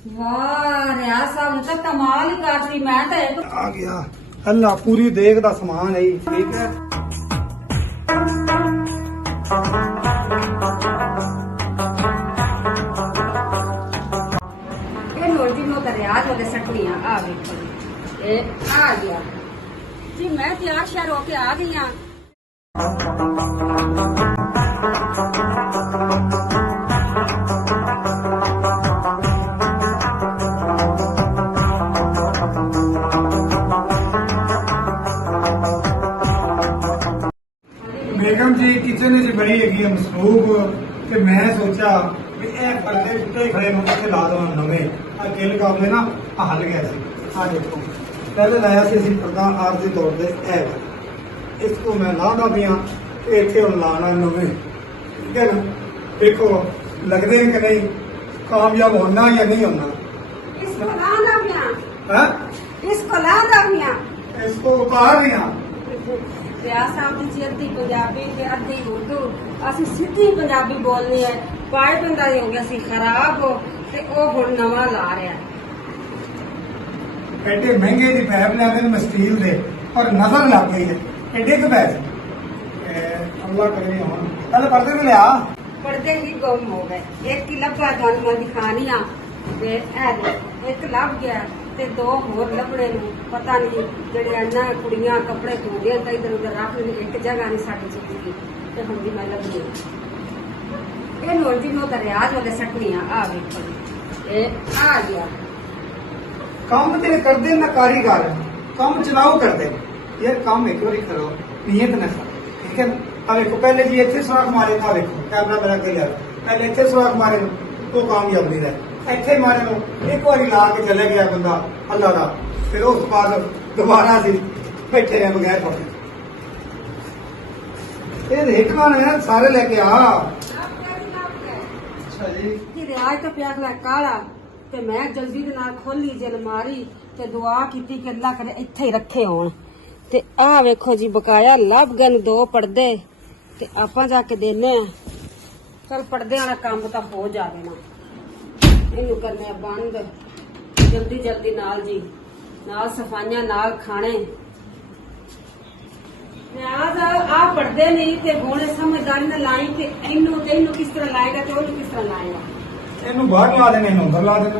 वाह रियाज साहब ने तो कमाल ही कर दी। मैं तो एक आ गया अल्लाह पूरी देख दा समान है ठीक है। ये नोटी नो तो रियाज वाले सटनियां आ गई। ए आ गया जी, मैं तैयार श्यार होके आ गई हां। बेगम जी किचन च बड़ी हैगी मसरूफ ते मैं सोचा कि ए पर्दे टुटे खड़े मैं किथे ला दवां नवे आ गिल काम ना हल गया सी। आ देखो पहले लाया सी ਅਸੀਂ पर्दा आरजी तौर ते ए इसको मैं लादा भी हां ते इथे हुण लाना नवे ठीक है ना। देखो लगदे कि नहीं कामयाब होना या नहीं होना। इसको लाना पिया हैं इसको लाना पिया इसको उतार रही हां। रियाज साहब की अद्धी पंजाबी ते अद्धी उर्दू असि सीधी पंजाबी बोलनी है। पाए बंदा हो गया सी खराब ते ओ हुण नवा ला रहा है। एडे महंगे दी पैप लाते मैं स्टील दे और नजर लग गई है एडे के पैसे अल्लाह करे होन पहले पर्दे में लिया पर्दे ही गुम हो गए। एक की लब्बा थानू मैं दिखानी आ ते ए देखो एक लभ गया ते दो होर लभणे नूं पता नहीं जेड़े अन्ना कुड़ियां कपड़े धोंदियां ते इधर उधर रख लेने एक जगह नहीं साडी चुकी ते हुण दी मैं लभदी ये नोट जी नो तो रियाज वाले सटनियां आ गई। ए आ गया काम तेरे कर दे ना कारीगर काम चलाओ कर दे यार काम एक बार करो नियत ना ठीक है। अब देखो पहले जी इतने सुराख मारे था देखो कैमरा मेरा क्लियर पहले इतने सुराख मारे तो कामयाब नहीं रहे इतने मारे लो एक बार ला के चले गया बंदा अल्लाह का फिर उस बाद दोबारा से बैठे रहे बगैर पकड़े ये देखना है सारे लेके आ। अच्छा जी रियाज तो प्यास ला काला ते मैं जल्दी दे नाल खोली जे अलमारी ते दुआ कीती कि अल्लाह करे इत्थे ही रखे होण ते आ वेखो जी बकाया लभ गए दो पर्दे ते आपां जाके देने चल पर्दे वाला काम तो हो जावे ना इनू करने बंद जल्दी जल्दी नाल जी नाल सफाइयां नाल खाने रियाज आ पर्दे नहीं ते हुण समझदारी नाल लाई ते इनू किस तरह लाएगा ते ओनू किस तरह लाएगा। ਇਹਨੂੰ ਬਾਹਰ ਲਾ ਦੇਣੇ ਇਹਨੂੰ ਅੰਦਰ ਲਾ ਦੇਣਾ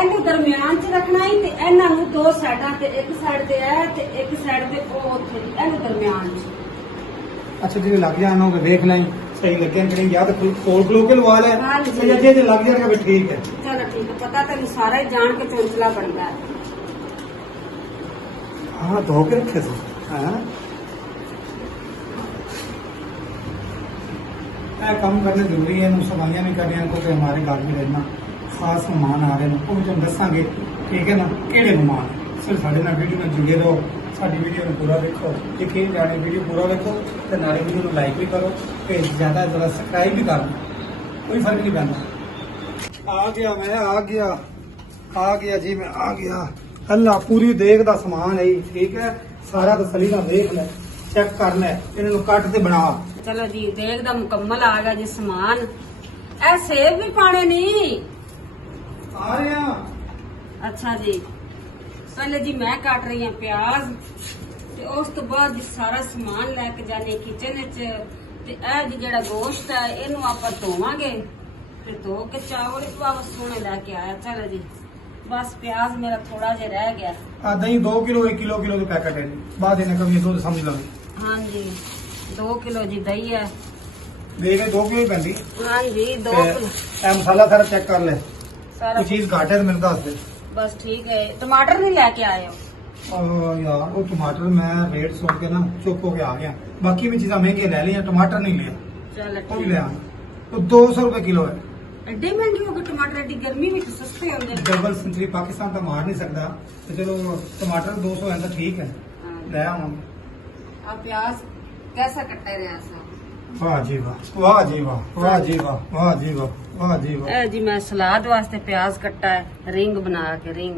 ਇਹਨੂੰ ਦਰਮਿਆਨ ਚ ਰੱਖਣਾ ਹੀ ਤੇ ਇਹਨਾਂ ਨੂੰ ਦੋ ਸਾਈਡਾਂ ਤੇ ਇੱਕ ਸਾਈਡ ਤੇ ਇਹ ਤੇ ਇੱਕ ਸਾਈਡ ਤੇ ਉਹ ਉੱਥੇ ਇਹਨੂੰ ਦਰਮਿਆਨ ਚ। ਅੱਛਾ ਜੀ ਲੱਗ ਜਾਣਾ ਹੋਵੇ ਦੇਖ ਲੈ ਸਹੀ ਲੱਗਿਆ ਕਿ ਨਹੀਂ ਜਾਂ ਤਾਂ ਕੋਲ ਖਲੋ ਕੇ ਲਵਾ ਲੈ ਹਾਂਜੀ। ਜੇ ਲੱਗ ਜਾਏਗਾ ਵੀ ਠੀਕ ਹੈ। ਚਲੋ ਠੀਕ ਹੈ ਪਤਾ ਤੈਨੂੰ ਸਾਰਾ ਹੀ ਜਾਣ ਕੇ ਚੌਂਚਲਾ ਬਣਦਾ ਹੈ। ਹਾਂ ਧੋ ਕੇ ਰੱਖੇ ਸੀ ਹਾਂ काम करने जरूरी है सफाइयां भी करनी क्योंकि हमारे घर में रहना खास मेहमान आ रहे हैं वो भी तुम दसांगे ठीक है ना केड़े मेहमान सिर्फ साढ़े नाल वीडियो में जुड़े रहो साडी वीडियो में पूरा देखो यकीन जाने वीडियो पूरा देखो तो नाले वीडियो में लाइक भी करो तो ज्यादा ज्यादा सब्सक्राइब भी करो कोई फर्क नहीं पैंदा। आ गया मैं आ गया जी मैं आ गया अल्लाह पूरी देख दा समान है ठीक है सारा तसली नाल देख ले चेक कर ले इन्हां नूं कट ते बना। चलो जी देख दा मुकम्मल आ गया जी समान ए सेब भी पाने नहीं आ रहे हैं। अच्छा जी पहले जी मैं काट रही हूँ प्याज ते उस तो बाद जी सारा समान लैके जाने किचन च ते ए जी जेड़ा गोश्त है इनू आपां धोवांगे ते धो के चावल वापस सोने लैके आया। चलो जी बस प्याज मेरा थोड़ा जिहा रह गया। दही 2 किलो 1 किलो के पैकेट है बाद इन्हें कभी दूध समझ लो। हाँ जी 2 किलो जी दही है देखे 2 किलो ही पैंदी। हाँ जी 2 किलो ए मसाला सारा चेक कर ले सारा कोई चीज घाटे तो मेरे दस दे। बस ठीक है टमाटर नहीं लेके आए हो। यार वो टमाटर मैं रेट सुन के ना चुप होके आ गया बाकी भी चीजा महंगी ले ली टमाटर नहीं लिया चल वो भी ले आया तो 200 रुपए किलो है। एडे महंगे हो गए टमाटर एडी गर्मी में तो सस्ते होंगे। डबल सेंचुरी पाकिस्तान तो मार नहीं सकता तो चलो टमाटर 200 है तो ठीक है ले आऊंगा। अब प्याज कैसा कट्टा है रियाज साहब? वाह जी वाह वाह जी वाह वाह जी वाह वाह जी वाह वाह जी वाह। ए जी मैं सलाद वास्ते प्याज कट्टा है रिंग बना के रिंग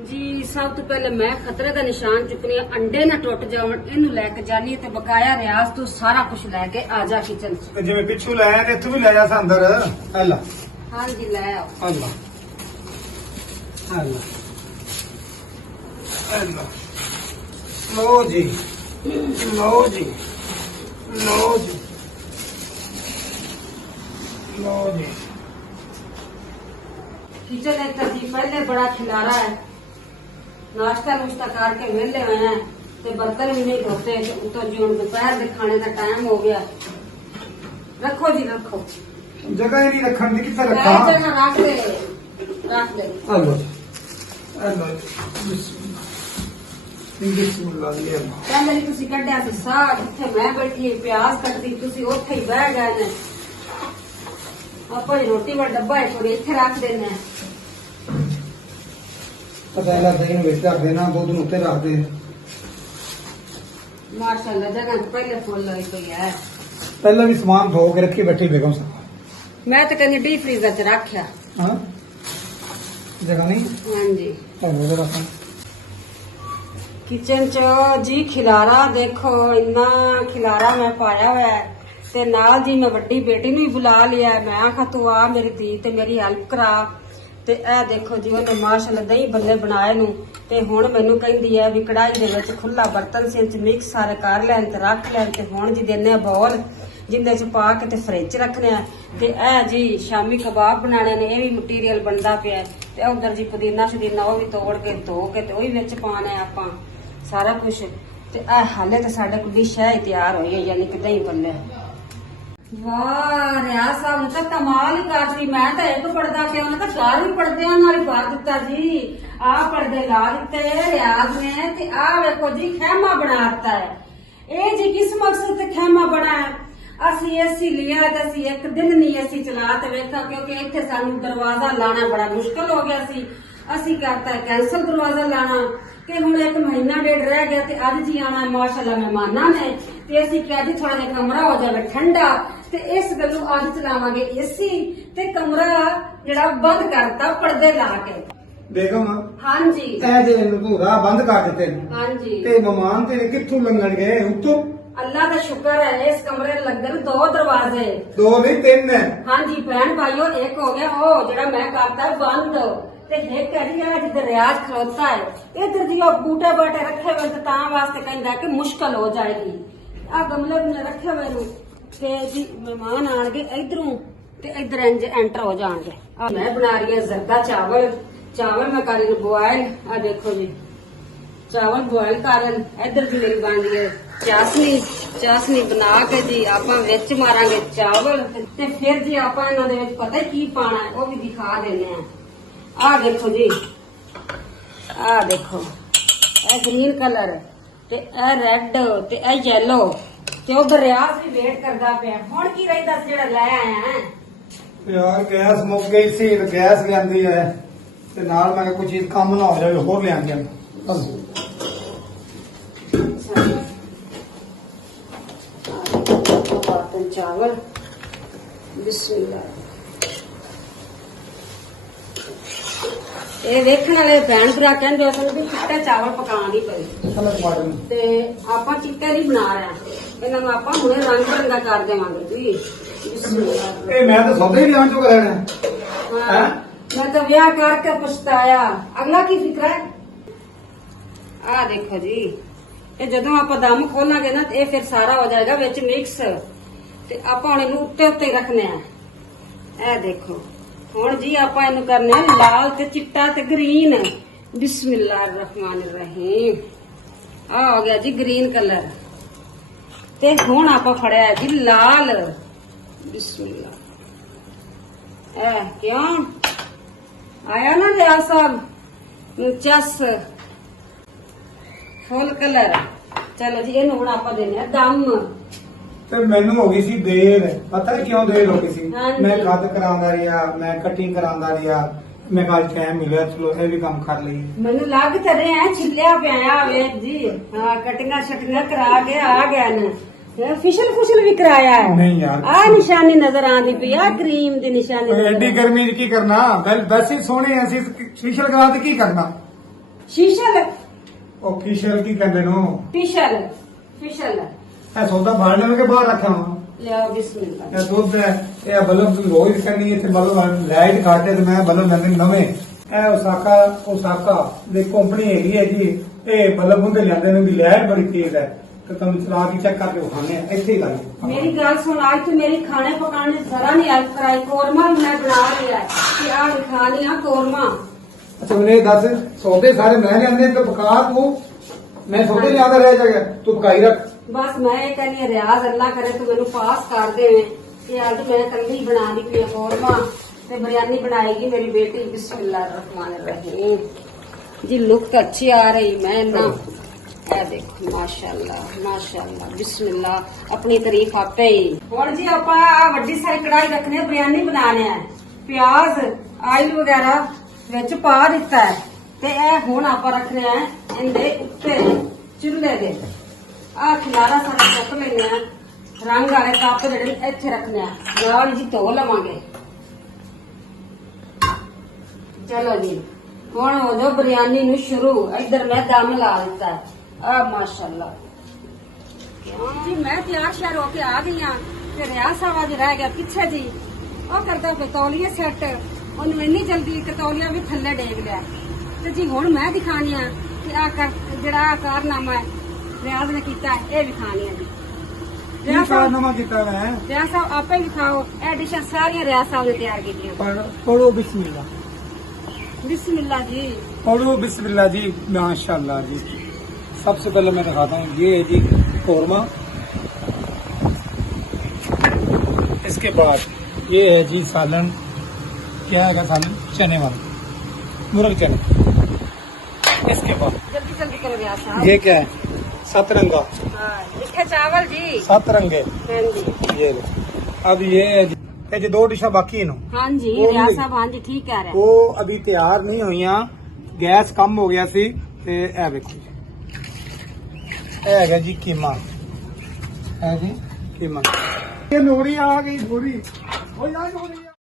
जी। सब तो पहले मैं खतरे का निशान चुकनी है अंडे ना टुट जावन इनू लेके जानी है ते बकाया रियाज तू सारा कुछ लेके आ जा किचन च। जिवें पिछू ले आए इत्थों भी ले जा सा अंदर अल्लाह। हाँ जी ले आओ। अल्लाह हेलो हेलो लो जी लो जी लो जी लो जी किचन एक जी पहले बड़ा खिलारा है, नाश्ता नुश्ता करके वेले हुए हैं ते बर्तन भी नहीं धोते तो जी हम दोपहर के खाने का टाइम हो गया। रखो जी रखो, जगह ही नहीं रखन दी, कितना रखा? एक जगह रख दे रख दे। हेलो हेलो बिस्मिल्लाह पहले तुसी कढ़िया सी साग, जिथे मैं बैठी प्याज कटदी तुसी उत्थे ही बह गए ने। ਆਪਾਂ ਰੋਟੀ ਵਾਲਾ ਡੱਬਾ ਹੈ ਥੋੜੀ ਇੱਥੇ ਰੱਖ ਦੇਣਾ। पहला दही में ਵਿੱਚ ਰੱਖ ਦੇਣਾ, ਦੁੱਧ ਨੂੰ ਉੱਤੇ ਰੱਖ ਦੇ। ਮਾਸ਼ਾਅੱਲਾ ਜਗ੍ਹਾ ਪਹਿਲੇ ਫੁੱਲ ਹੋਈ ਪਈ ਹੈ। ਪਹਿਲਾਂ ਵੀ ਸਮਾਨ ਧੋ ਕੇ ਰੱਖੀ ਬੈਠੀ ਬੇਗਮ ਸਾਹਿਬ। ਮੈਂ ਤਾਂ ਕਹਿੰਦੀ ਡੀਪ ਫ੍ਰੀਜ਼ਰ ਚ ਰੱਖਿਆ। ਹਾਂ ਜਗ੍ਹਾ ਨਹੀਂ। ਹਾਂਜੀ ਹੈਲੋ ਜਰਾ ਆਪਾਂ किचन च जी खिलारा देखो, इन्ना खिलारा मैं पाया हुआ है ते नाल जी मैं वड्डी बेटी नूं भी बुला लिया। मैं आखा तू आ मेरी धी ते मेरी हेल्प करा ते ए देखो जी उन्हें माशाअल्लाह दही बल्ले बनाए नूं ते हुण मैनूं कहंदी है भी कढ़ाई दे विच खुला बर्तन से मिक्स सारे कर लैन ते रख लैन ते हुण जी देने बॉल जिंदे च पा के ते फ्रिज च रखने ते ए जी शामी कबाब बनाने ने, ये भी मटीरियल बनदा पिया ते उधर जी पुदीना शदीना वो भी तोड़ के धो के ते ओही विच पाना है आपां सारा कुछ ते आ हाले ते साडे कोल डिश है तैयार होई है यानी कि दही बल्ले। वाह रियाज साहब ने तो कमाल ही करती। मैं तो एक पर्दा पे उन्हें तो चार भी पर्दे नाल पा दिता जी। आ पर्दे ला दिते रियाज ने ते आ देखो जी खैमा बनाता है। ए जी किस मकसद से खैमा बना है? असि एसी लिया ते असि एक दिन नहीं एसी चला ते वेखा क्योंकि इत्थे सानू दरवाजा लाना बड़ा मुश्किल हो गया सी। असि करता है कैंसल दरवाजा लाना ते हुण एक महीना डेढ़ रह गया ते अज जी आना माशाअल्लाह मेहमानां ने ते असि क्या जी थोड़ा जिहा कमरा हो जावे ठंडा ते इस गल्लों अज चलावांगे एसी ते कमरा जेड़ा बंद करता पर्दे ला के। बेगम हाँ जी ਇਹ ਜੇ ਇਹਨੂੰ ਤੂੰ ਰਾਹ ਬੰਦ ਕਰ ਦਿੱਤੇ ਨੇ हाँ जी ਤੇ ਮਹਿਮਾਨ ਤੇਰੇ ਕਿੱਥੋਂ ਲੰਘਣਗੇ? ਉੱਤੋਂ अल्लाह का शुक्र है इस कमरे लगन दो दरवाजे। ਦੋ ਨਹੀਂ ਤਿੰਨ है। हाँ जी बहन भाइयों एक हो गया ओ जेड़ा मैं करता है बंद ते एक करिया जिधर रियाज खलोता है इधर जी वो बूटे बाटे रखे हुए तो तां वास्ते कहंदा है कि मुश्किल हो जाएगी। आ गमले में रखे हुए नु ते जी मेहमान आणगे इधरों ते इधर इंज एंटर हो जाणगे। आ मैं बना रही हूं जर्दा चावल। चावल मैं कर रही हूं बॉयल। आ देखो जी चावल बॉयल करन इधर जी मेरी बन रही है चाशनी। चाशनी बना के जी आपां विच मारांगे चावल ते फिर जी आपां इन्हां दे विच पता की पाना है वो भी दिखा देने हैं। आ देखो जी आ देखो ए ग्रीन कलर ते ए रेड ते ए येलो ते उधर रियाज भी वेट करदा पिया। हुण की रही दस जेड़ा ले आया है यार गैस मुक गई सी ते गैस लियांदी है ते नाल मैं कोई चीज कम ना हो जावे होर लियांदी है। बर्तन चावल बिस्मिल्लाह। ਇਹ ਵੇਖਣ ਵਾਲੇ ਭੈਣ ਭਰਾ ਕਹਿੰਦੇ ਅਸਲ ਵੀ ਚਿੱਟੇ ਚਾਵਲ ਪਕਾਉਣ ਦੀ ਪਈ ਚਲੋ ਟਮਾਟਰ ਨੂੰ ਤੇ ਆਪਾਂ ਚਿੱਟੇ ਨਹੀਂ ਬਣਾ ਰਹੇ ਇਹਨਾਂ ਨੂੰ ਆਪਾਂ ਹੁਣੇ ਰੰਗ ਬਰੰਗਾ ਕਰ ਦੇਵਾਂਗੇ ਜੀ। ਬਿਸਮਿल्लाह। ਇਹ ਮੈਂ ਤਾਂ ਸੌਦਾ ਹੀ ਲਿਆਉਣ ਚੁੱਕ ਰਹਿਣਾ हाँ, मैं तो ब्याह करके पछताया। अगला की फिक्र है? आ देखो जी ये जदों आप दम खोलांगे ना ये फिर सारा हो जाएगा विच मिक्स ते आपां हुण इहनूं उत्ते उत्ते रखने हैं। ए देखो हुण जी आपां इहनूं करने हैं लाल ते चिट्टा ते ग्रीन। बिस्मिल्लाहिर्रहमानिर्रहीम। आ हो गया जी ग्रीन कलर ते हुण आपां फड़िया है जी लाल। बिस्मिल्लाह। क्यों आया ना रियाज साहब चस फुल कलर। चलो जी इन्हू हुण आपां देने दम। ਤੇ ਮੈਨੂੰ ਹੋ ਗਈ ਸੀ ਦੇਰ। ਪਤਾ ਹੈ ਕਿਉਂ ਦੇਰ ਹੋ ਗਈ ਸੀ? ਹਾਂਜੀ। ਮੈਂ ਕੱਦ ਕਰਾਉਂਦਾ ਰਿਹਾ, ਮੈਂ ਕਟਿੰਗ ਕਰਾਉਂਦਾ ਰਿਹਾ। ਮੈਂ ਕੱਲ ਟਾਈਮ ਮਿਲਿਆ ਚਲੋ ਇਹ ਵੀ ਕੰਮ ਕਰ ਲਈ। मैनू लग तो रहे हैं छिलिया पे आया वेख जी। हाँ कटिंगा शटिंगा करा के आ गया न फिशल फुशल भी कराया है। नहीं यार। आ निशानी नजर आंदी पई आ क्रीम दी निशानी नजर ਐਡੀ ਗਰਮੀ ਚ ਕੀ ਕਰਨਾ? ਵੈਸੇ ਸੋਹਣੇ ਅਸੀਂ ਫੀਸ਼ਲ ਕਰਾ ਤੇ ਕੀ ਕਰਨਾ? शीशल ਉਹ ਫੀਸ਼ਲ ਕੀ ਕਹਿੰਦੇ ਨੂੰ? फिशल फिशल ਇਹ ਸੌਦਾ ਬਾਹਰ ਲੈ ਕੇ ਬਾਹਰ ਰੱਖਿਆ ਹਾਂ। लिया बिस्मिल्लाह। ਇਹ ਦੁੱਧ ਹੈ ਇਹ ਬਲਬ ਰੋਜ਼ ਕਰਨੀ ਇੱਥੇ ਬਲਬ ਲਾਈਟ ਘਾਟੇ ਤੇ ਮੈਂ ਬਲਬ ਲੈਂਦੇ ਨਵੇਂ ਇਹ ओसाका ਦੀ ਕੰਪਨੀ ਹੈਗੀ ਹੈ ਜੀ। ਇਹ ਬੱਲਬ ਹੁੰਦੇ ਲਿਆਂਦੇ ਨੇ, ਦੀ ਲਾਈਟ ਬੜੀ ਤੇਜ਼ ਹੈ ਤੇ ਤੁਹਾਨੂੰ ਚਲਾ ਕੇ ਚੈੱਕ ਕਰਕੇ ਵਿਖਾਣੇ ਆ। ਇੱਥੇ ਹੀ ਲਾਈ मेरी गल सुन, आज तो मेरी खाने पकाने से जरा नहीं हेल्प कराई। कोरमा भी मैं बना लिया है कि आ खानी आ कोरमा। अच्छा मैंने दस सौदे सारे मैं लिया तो पका तू, मैं सौदे लिया रह जाएगा तू पकाई रख। बस मैं ये कहनी है, रियाज अल्लाह करे तो मैनू पास कर दे कि अज मैं कली बना दी पी कोरमा ते बिरयानी बनाएगी मेरी बेटी। बिस्मिल्लाहिर्रहमानिर्रहीम जी। लुक तो अच्छी आ रही। मैं ना देखो माशाअल्लाह माशाअल्लाह बिस्मिल्लाह, अपनी तारीफ आपे ही। हुण जी आपां वड्डी सारी कढ़ाई रखने, बिरयानी बनाने है। प्याज आयल वगैरह विच पा दिता है ते ए हुण आपां रखने हैं इहदे उत्ते चुल्हे दे। आ खिलारा सारा चुक लेने हैं। रंग वाले कप जिहड़े इत्थे रखने हैं, नाल जी धो लवांगे। चलो जी हुण हो जाओ बिरयानी नू शुरू। इधर मैं दम ला दिता है। आ माशाअल्लाह जी मैं तैयार श्यार होके आ गई हाँ। ते रियाज साहब अज रह गया पीछे जी। ਉਹ ਕਰਦਾ ਪਿਆ ਤੌਲੀਏ ਸੈੱਟ। ਉਹਨੂੰ ਇੰਨੀ ਜਲਦੀ ਇੱਕ ਤੌਲੀਆ ਵੀ ਥੱਲੇ ਡੇਗ ਲਿਆ। ਤੇ ਜੀ ਹੁਣ ਮੈਂ ਦਿਖਾਣੀ ਆ ਕਿ ਆ ਕਰ ਜਿਹੜਾ ਆ ਕਾਰਨਾਮਾ ਹੈ ਰਿਆਜ਼ ਨੇ ਕੀਤਾ ਹੈ, ਇਹ ਵਿਖਾਣੀ ਆ ਜੀ। ਰਿਆਜ਼ ਸਾਹਿਬ ਨਵਾਂ ਕੀਤਾ ਮੈਂ ਰਿਆਜ਼ ਸਾਹਿਬ ਆਪੇ ਹੀ ਵਿਖਾਓ। ਇਹ ਡਿਸ਼ਾਂ ਸਾਰੀਆਂ ਰਿਆਜ਼ ਸਾਹਿਬ ਨੇ ਤਿਆਰ ਕੀਤੀਆਂ। पढ़ो बिस्मिल्लाह, बिस्मिल्लाह जी। पढ़ो बिस्मिल्लाह जी। माशाअल्लाह जी। सबसे पहले मैं दिखाता हूँ, ये है जी कौरमा। इसके बाद ये है जी सालन। क्या है सालन? चने वाला, मुर्ग चने। इसके बाद जल्दी जल्दी करो रियाज साहब। ये क्या है? सतरंगा। हाँ, लिखे चावल जी। सतरंगे हाँ जी ये लो। अब ये है जी, ये जी दो डिशा बाकी है ना, हाँ जी वो रियाज भी- साहब हाँ जी ठीक कह रहे हैं। वो अभी तैयार नहीं हुई। गैस कम हो गया सी ते ए देखो जी, ए है जी कीमा। है जी कीमा। ये नोरी आ गई थोड़ी। ओ यार नोरी।